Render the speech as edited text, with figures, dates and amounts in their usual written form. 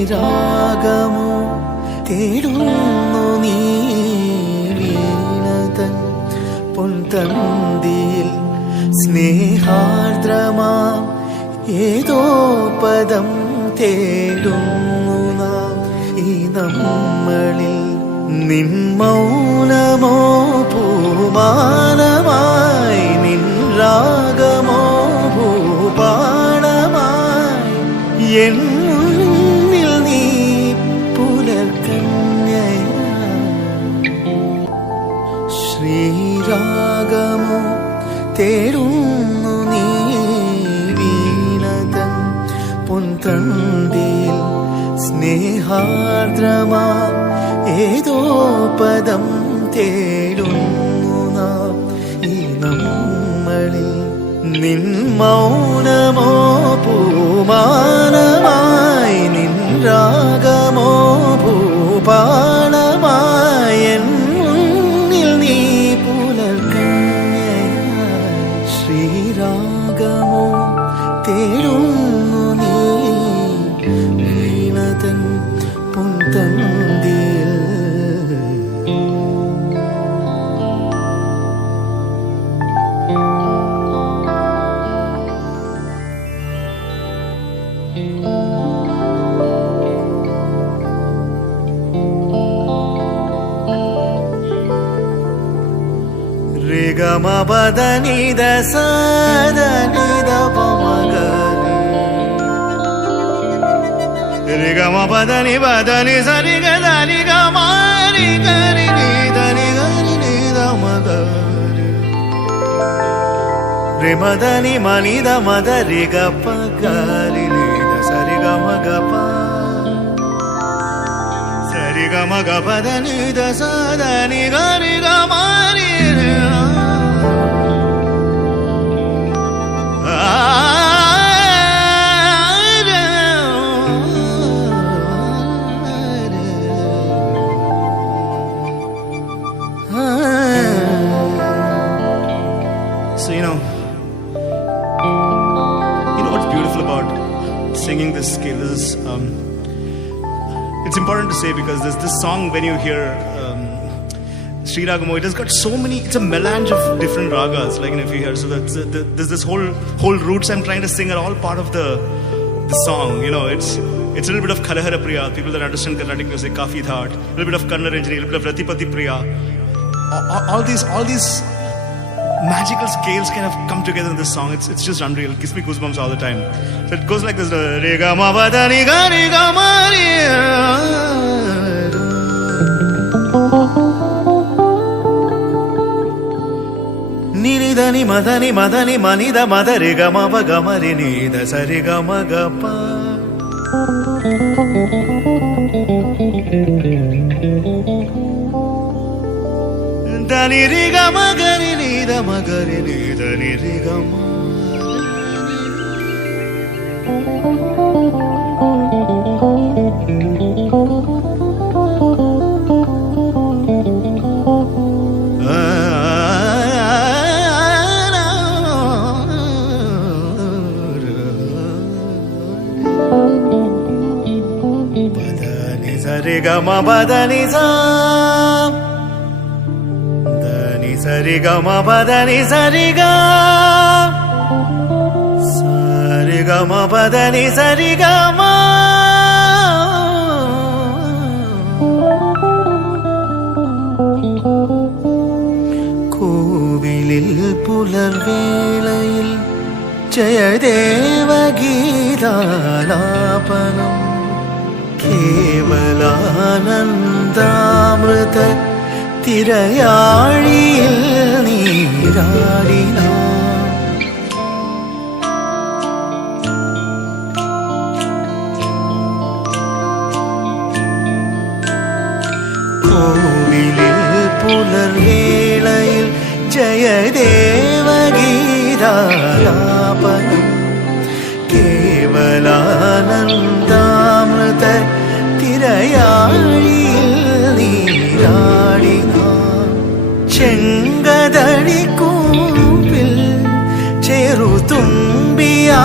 ശ്രീരാഗമോ തേടുന്നു നീ വീണതൻ പൊൻതന്തിയിൽ സ്നേഹാർദ്രമാം ഏതോ പദം തേടുന്നു നാം ഈ നമ്മളിൽ. നിൻ മൗനമോ പൂമാനമായി, നിൻ രാഗമോ ഭൂപാണമായി, എൻ മുന്നിൽ നീ പുലർക്കന്യയായി. ശ്രീരാഗമോ തേടുന്നു നീ വീണതൻ പൊൻതന്തിയിൽ സ്നേഹാർദ്രമാ ഏതോ പദം തേടുന്നു നാം ഈ നമ്മളിൽ. നിൻ മൗനമോ പൂമാനമായി, നിൻ രാഗമോ ഭൂപാണമായി, എൻ മുന്നിൽ നീ പുലർക്കന്യയായി. ശ്രീരാഗമോ തേടുന്നു നീ വീണതൻ പൊൻതന്തിയിൽ. രിഗമപദനിദ സദനിദ പമഗരി, രിഗമപദനി പദനി സരിഗദനി ഗമാരി ഗരി നിദനി ഗരി നിദ മഗരി, രിമദനി മനിദ മദ രിഗപ ഗരി നിദ സരിഗമഗപ, സരിഗമഗപദനിദ സദനി ഗരി ഗമാരി. So you know what's beautiful about singing this scale. This is it's important to say because there's this song when you hear Sri Ragamo, it has got so many, it's a melange of different ragas, like if you hear, so that's there's this whole roots I'm trying to sing are all part of the song. You know, it's a little bit of Kalahara Priya, people that understand Carnatic music, Kafi Thaat, a little bit of Kanna Ranjani, a little bit of Ratipati Priya. All these magical scales kind of come together in this song. It's just unreal. It gives me goosebumps all the time. So it goes like this: Re ga ma ba da ni ga ma ri. Ni da ni madani madani mani da mada re ga ma ba ga ma ri ni da sa re ga ma ga pa. Da ni re ga ma ga ni ni da ma ga ri ni da ni re ga ma. Re ga ma ba da ni sa, da ni sa re ga ma ba da ni sa re ga, sa re ga ma ba da ni sa re ga ma. കോവിലിൽ പുലർവേളയിൽ ജയദേവ ഗീതാലാപനം, കേവലാനന്ദാമൃത തിരയാഴിയിൽ നീരാടിന. ജയദേവഗീതാലാപനം കേവലാനന്ദാമൃത തിരയാഴിയിൽ നീരാടിനാം ചെങ്കതടിക്കൂമ്പിൽ ചെറുതുമ്പിയാ